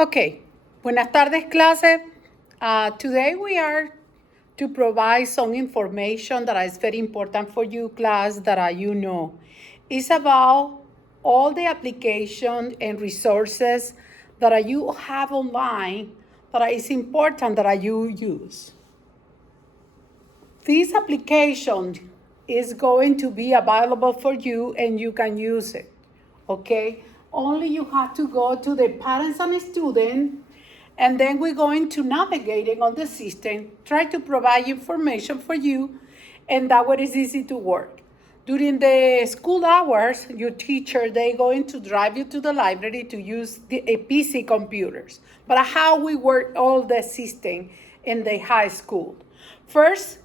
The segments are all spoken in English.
Okay, buenas tardes, clase. Today we are to provide some information that is very important for you, class, that you know. It's about all the applications and resources that you have online that is important that you use. This application is going to be available for you and you can use it, okay? Only you have to go to the parents and student, and then we're going to navigating on the system, try to provide information for you, and that way it's easy to work. During the school hours, your teacher, they're going to drive you to the library to use the PC computers. But how we work all the system in the high school. First,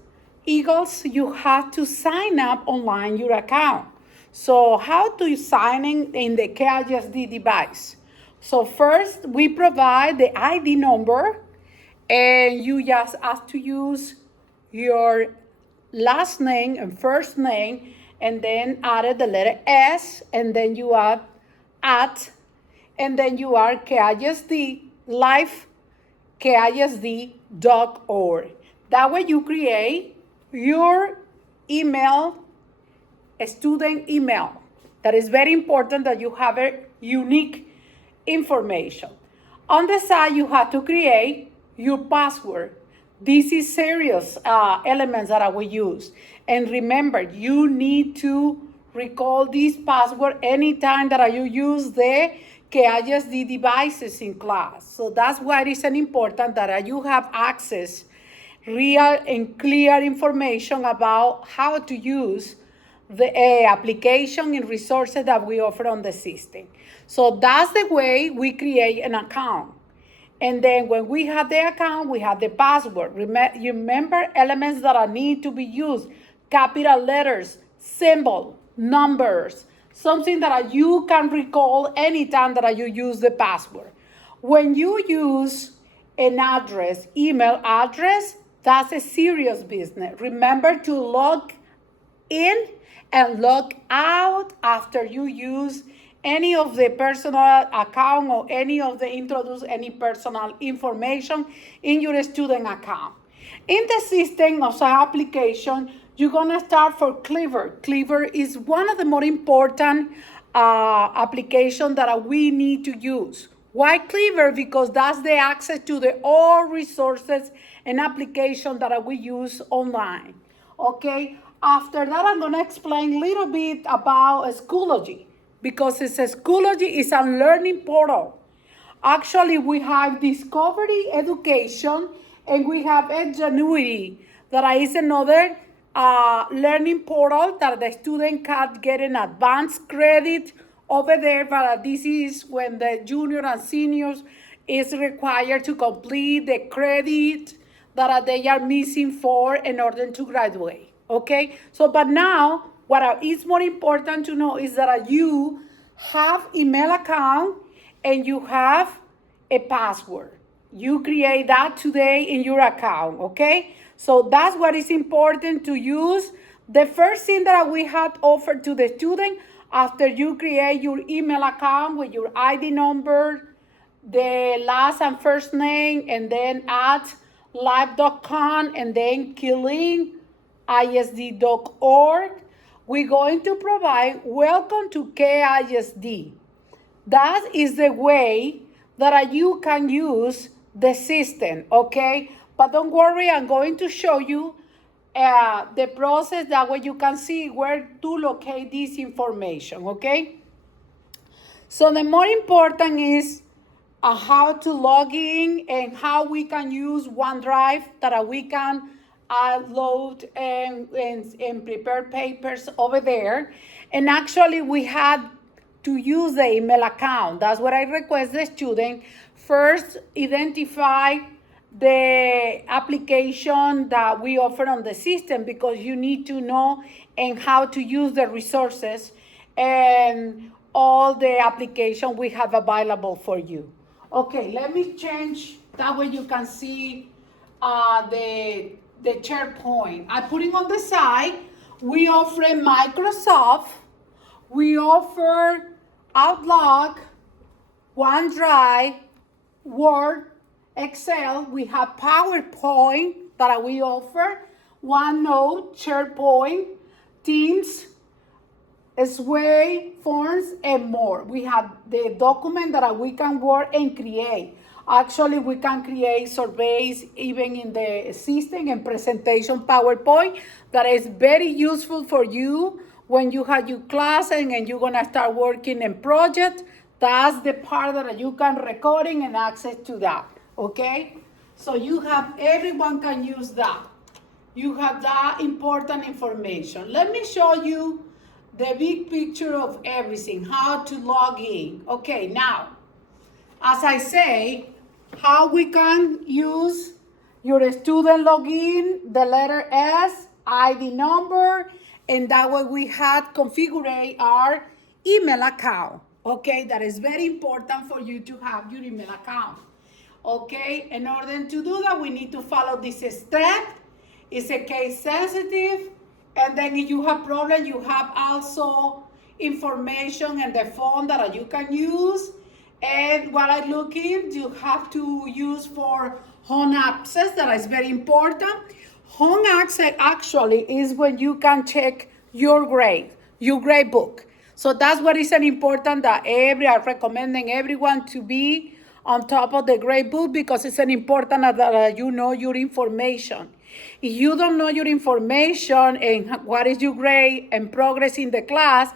Eagles, you have to sign up online your account. So how do you sign in the KISD device? So first, we provide the ID number, and you just have to use your last name and first name, and then add the letter S, and then you add at, and then you are KISD live KISD.org. That way you create your email, a student email. That is very important that you have a unique information. On the side, you have to create your password. This is serious elements that I will use. And remember, you need to recall this password anytime that you use the KISD devices in class. So that's why it is important that you have access real and clear information about how to use the application and resources that we offer on the system. So that's the way we create an account. And then when we have the account, we have the password. Remember elements that need to be used, capital letters, symbol, numbers, something that you can recall anytime that you use the password. When you use an address, email address, that's a serious business. Remember to log in and log out after you use any of the personal account or any of the introduce any personal information in your student account. In the system of the application, you're gonna start for Clever. Clever is one of the more important applications that we need to use. Why Clever? Because that's the access to the all resources and application that we use online. Okay. After that, I'm gonna explain a little bit about Schoology, because Schoology is a learning portal. Actually, we have Discovery Education and we have Edgenuity, that is another learning portal that the student can get an advanced credit over there, but this is when the junior and seniors is required to complete the credit that they are missing for in order to graduate. Okay, so but now what is more important to know is that you have email account and you have a password. You create that today in your account, okay? So that's what is important to use. The first thing that we have offered to the student after you create your email account with your ID number, the last and first name, and then at live.com, and then killing isd.org, we're going to provide welcome to KISD. That is the way that you can use the system, okay? But don't worry, I'm going to show you the process, that way you can see where to locate this information, okay? So the more important is how to log in and how we can use OneDrive, that we can load and prepare papers over there. And actually we had to use the email account. That's what I request the student. First, identify the application that we offer on the system, because you need to know and how to use the resources and all the application we have available for you. Okay, let me change, that way you can see the SharePoint. I put it on the side. We offer Microsoft, we offer Outlook, OneDrive, Word, Excel, we have PowerPoint that we offer, OneNote, SharePoint, Teams, Sway, Forms, and more. We have the document that we can work and create. Actually, we can create surveys even in the system and presentation PowerPoint that is very useful for you when you have your class and you're gonna start working in project. That's the part that you can recording and access to that, okay? So you have, everyone can use that. You have that important information. Let me show you the big picture of everything, how to log in. Okay, now, as I say, how we can use your student login, the letter S, ID number, and that way we had configured our email account. Okay, that is very important for you to have your email account. Okay, in order to do that, we need to follow this step. It's a case sensitive, and then if you have problem, you have also information and the phone that you can use. And what I look in, you have to use for home access. That is very important. Home access actually is when you can check your grade book. So that's what is an important that I'm recommending everyone to be on top of the grade book, because it's an important that you know your information. If you don't know your information and what is your grade and progress in the class,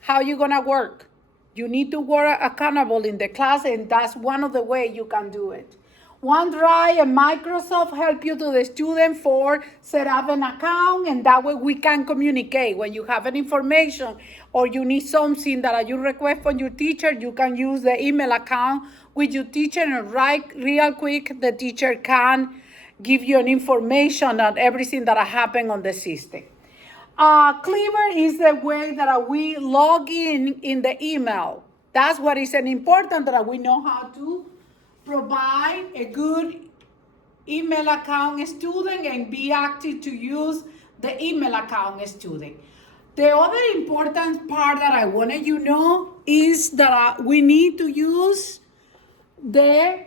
how are you gonna work? You need to work accountable in the class, and that's one of the ways you can do it. OneDrive and Microsoft help you to the student for set up an account, and that way we can communicate. When you have an information or you need something that you request from your teacher, you can use the email account with your teacher and write real quick. The teacher can give you an information on everything that happened on the system. Clever is the way that we log in the email. That's what is an important, that we know how to provide a good email account student and be active to use the email account student. The other important part that I wanted you to know is that we need to use the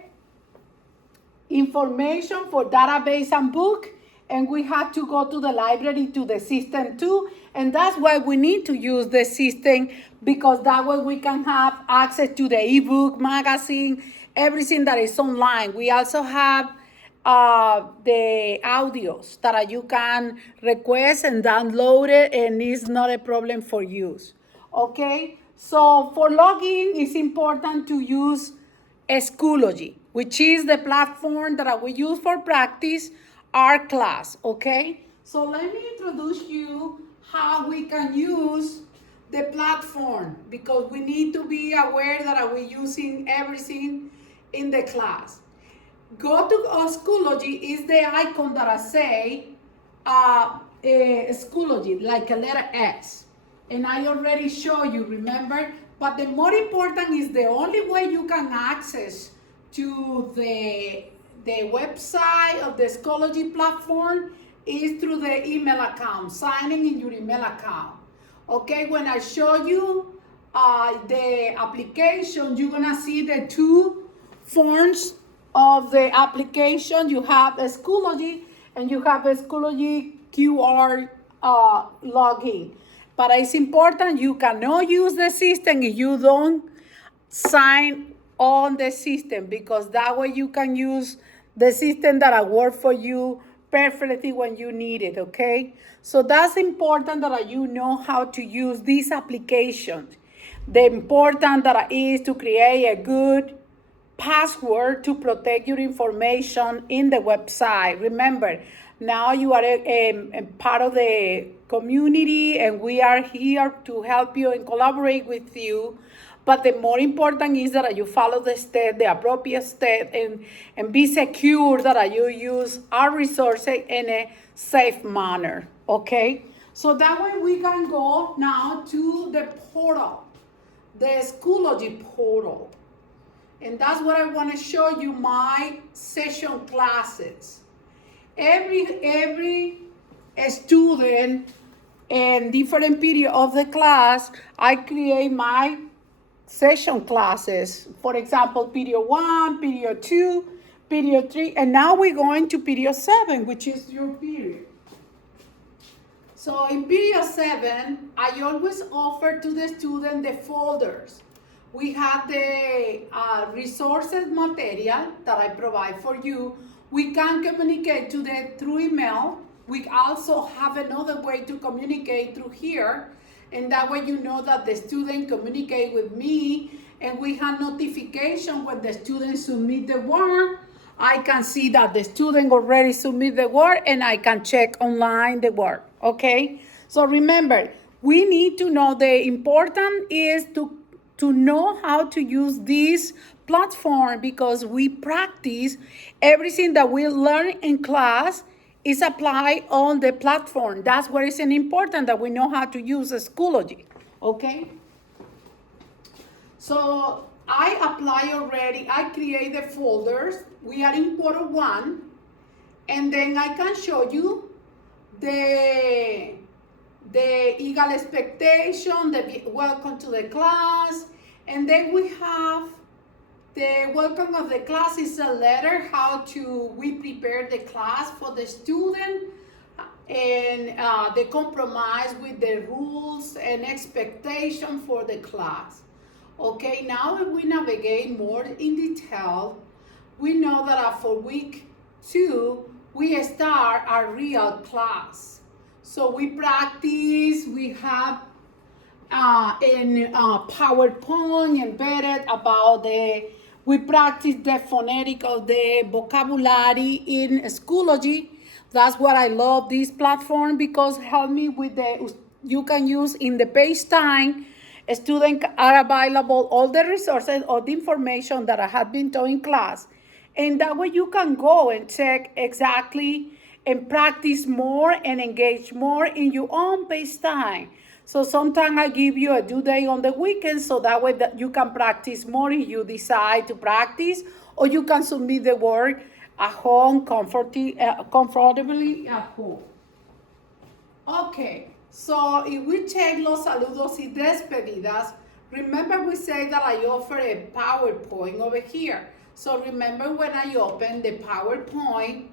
information for database and book, and we have to go to the library, to the system too, and that's why we need to use the system, because that way we can have access to the ebook, magazine, everything that is online. We also have the audios that you can request and download it, and it's not a problem for use. Okay, so for login, it's important to use Schoology, which is the platform that we use for practice our class. Okay, so let me introduce you how we can use the platform, because we need to be aware that we're using everything in the class. Go to Schoology is the icon that I say Schoology, like a letter S. And I already show you, remember? But the more important is the only way you can access to the website of the Schoology platform is through the email account, signing in your email account. Okay, when I show you the application, you're gonna see the two forms of the application. You have a Schoology and you have a Schoology QR login. But it's important, you cannot use the system if you don't sign on the system, because that way you can use the system that work for you perfectly when you need it, okay? So that's important that you know how to use these applications. The important that is to create a good password to protect your information in the website. Remember, now you are a part of the community, and we are here to help you and collaborate with you. But the more important is that you follow the step, the appropriate step, and be secure that you use our resources in a safe manner, okay? So that way we can go now to the portal, the Schoology portal. And that's what I want to show you, my session classes. Every student in different period of the class, I create my session classes. For example, period 1, period 2, period 3, and now we're going to period 7, which is your period. So in period 7, I always offer to the student the folders. We have the resources material that I provide for you. We can communicate through email. We also have another way to communicate through here. And that way you know that the student communicate with me, and we have notification when the student submit the work. I can see that the student already submit the work, and I can check online the work, okay? So remember, we need to know the important is to know how to use this platform, because we practice everything that we learn in class is applied on the platform. That's where it's important that we know how to use Schoology, okay? So I apply already, I create the folders. We are in quarter 1, and then I can show you the eagle expectation, the welcome to the class, and then we have the welcome of the class is a letter, how we prepare the class for the student, and the compromise with the rules and expectation for the class. Okay, now if we navigate more in detail, we know that for week 2, we start our real class. So we practice, we have in PowerPoint embedded about we practice the phonetic of the vocabulary in Schoology. That's what I love this platform, because help me with you can use in the page time. Students are available all the resources, all the information that I have been taught in class. And that way you can go and check exactly and practice more and engage more in your own pace time. So sometimes I give you a due day on the weekend, so that way that you can practice more if you decide to practice, or you can submit the work at home comfortably at home. Okay, so if we check los saludos y despedidas, remember we say that I offer a PowerPoint over here. So remember, when I open the PowerPoint,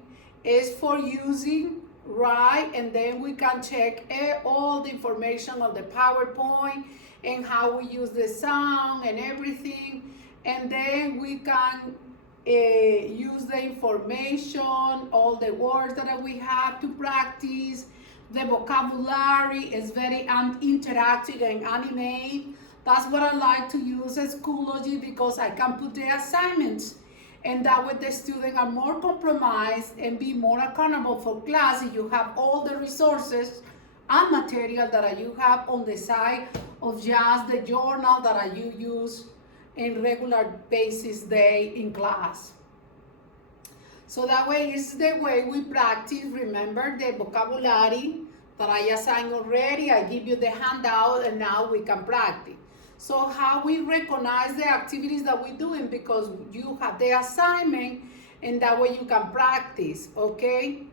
is for using, right? And then we can check all the information on the PowerPoint and how we use the sound and everything. And then we can use the information, all the words that we have to practice. The vocabulary is very interactive and animated. That's what I like to use as Schoology, because I can put the assignments, and that way the students are more compromised and be more accountable for class if you have all the resources and material that you have on the side of just the journal that you use in regular basis day in class. So that way is the way we practice. Remember the vocabulary that I assigned already. I give you the handout, and now we can practice. So how we recognize the activities that we're doing, because you have the assignment, and that way you can practice, okay?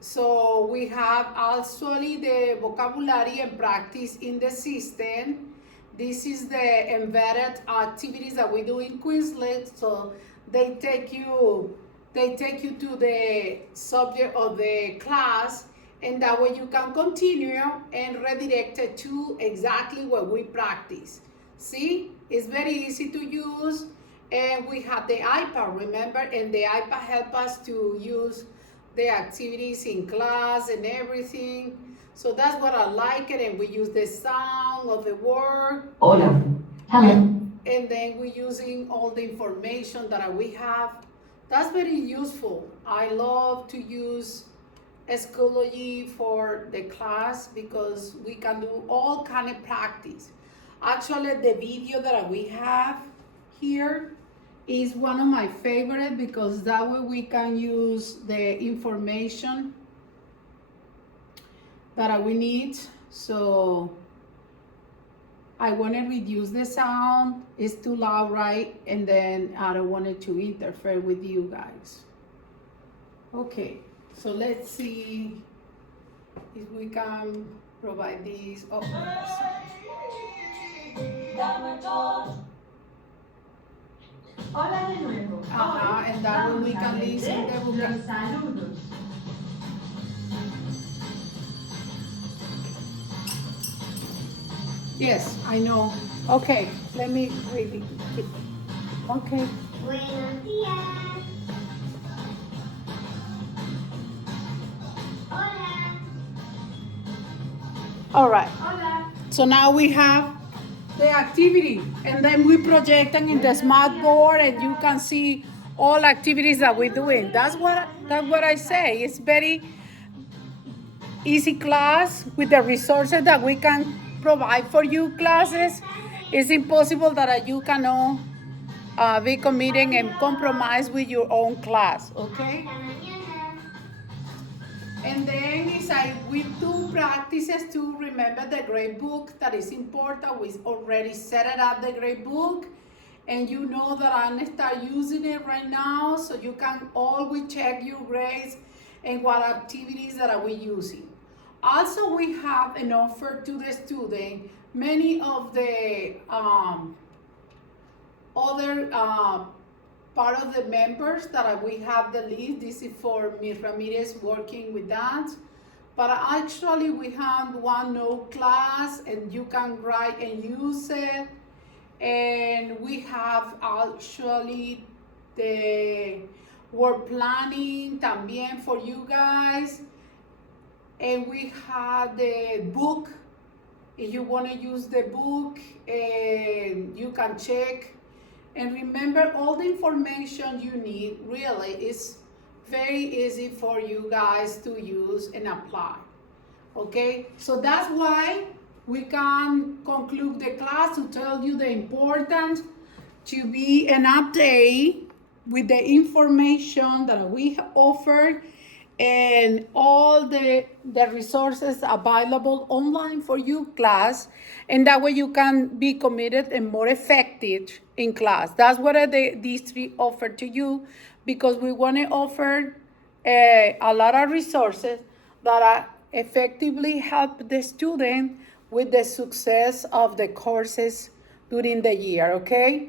So we have actually the vocabulary and practice in the system. This is the embedded activities that we do in Quizlet. So they take you to the subject of the class, and that way you can continue and redirect it to exactly what we practice. See, it's very easy to use, and we have the iPad, remember, and the iPad helps us to use the activities in class and everything. So that's what I like it, and we use the sound of the word. Hola. Hello. And then we're using all the information that we have. That's very useful. I love to use Schoology for the class, because we can do all kind of practice. Actually, the video that we have here is one of my favorite, because that way we can use the information that we need. So I want to reduce the sound. It's too loud, right? And then I don't want it to interfere with you guys. Okay, so let's see if we can provide this. Oh, Hola de nuevo. And that way we can listen the book. Los saludos. Yes, I know. Okay, let me read it. Okay. Buenos días. Hola. All right. Hola. So now we have the activity, and then we project them in the smart board, and you can see all activities that we're doing. That's what I say. It's very easy class with the resources that we can provide for you classes. It's impossible that you cannot be committing and compromise with your own class, okay? Hasta mañana. And then we do practices to remember the grade book. That is important. We already set it up, the grade book. And you know that I'm gonna start using it right now, so you can always check your grades and what activities that are we using. Also, we have an offer to the student. Many of the other part of the members that we have the list. This is for Ms. Ramirez working with that. But actually we have one note class, and you can write and use it. And we have actually the word planning también for you guys. And we have the book. If you want to use the book, you can check. And remember, all the information you need really is very easy for you guys to use and apply. Okay, so that's why we can conclude the class to tell you the importance to be an update with the information that we offer and all the resources available online for you class, and that way you can be committed and more effective in class. That's what these three offer to you, because we want to offer a lot of resources that effectively help the student with the success of the courses during the year, okay?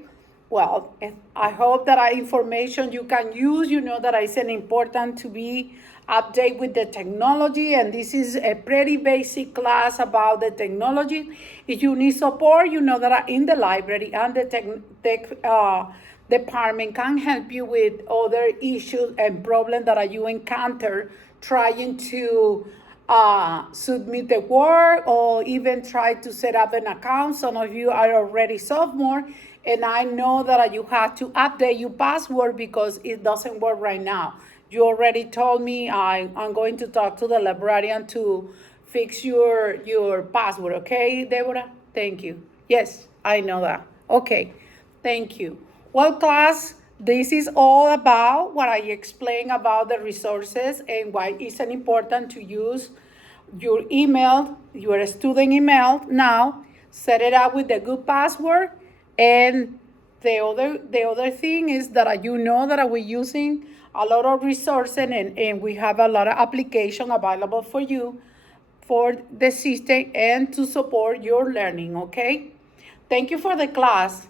Well, I hope that information you can use. You know that it's an important to be update with the technology, and this is a pretty basic class about the technology. If you need support, you know that in the library and the tech department can help you with other issues and problems that you encounter trying to submit the work or even try to set up an account. Some of you are already sophomore, and I know that you have to update your password because it doesn't work right now. You already told me. I'm going to talk to the librarian to fix your password, okay, Deborah? Thank you. Yes, I know that. Okay, thank you. Well, class, this is all about what I explained about the resources and why it's important to use your email, your student email now. Set it up with a good password. And the other thing is that you know that we're using a lot of resources, and we have a lot of application available for you for the system and to support your learning, okay? Thank you for the class.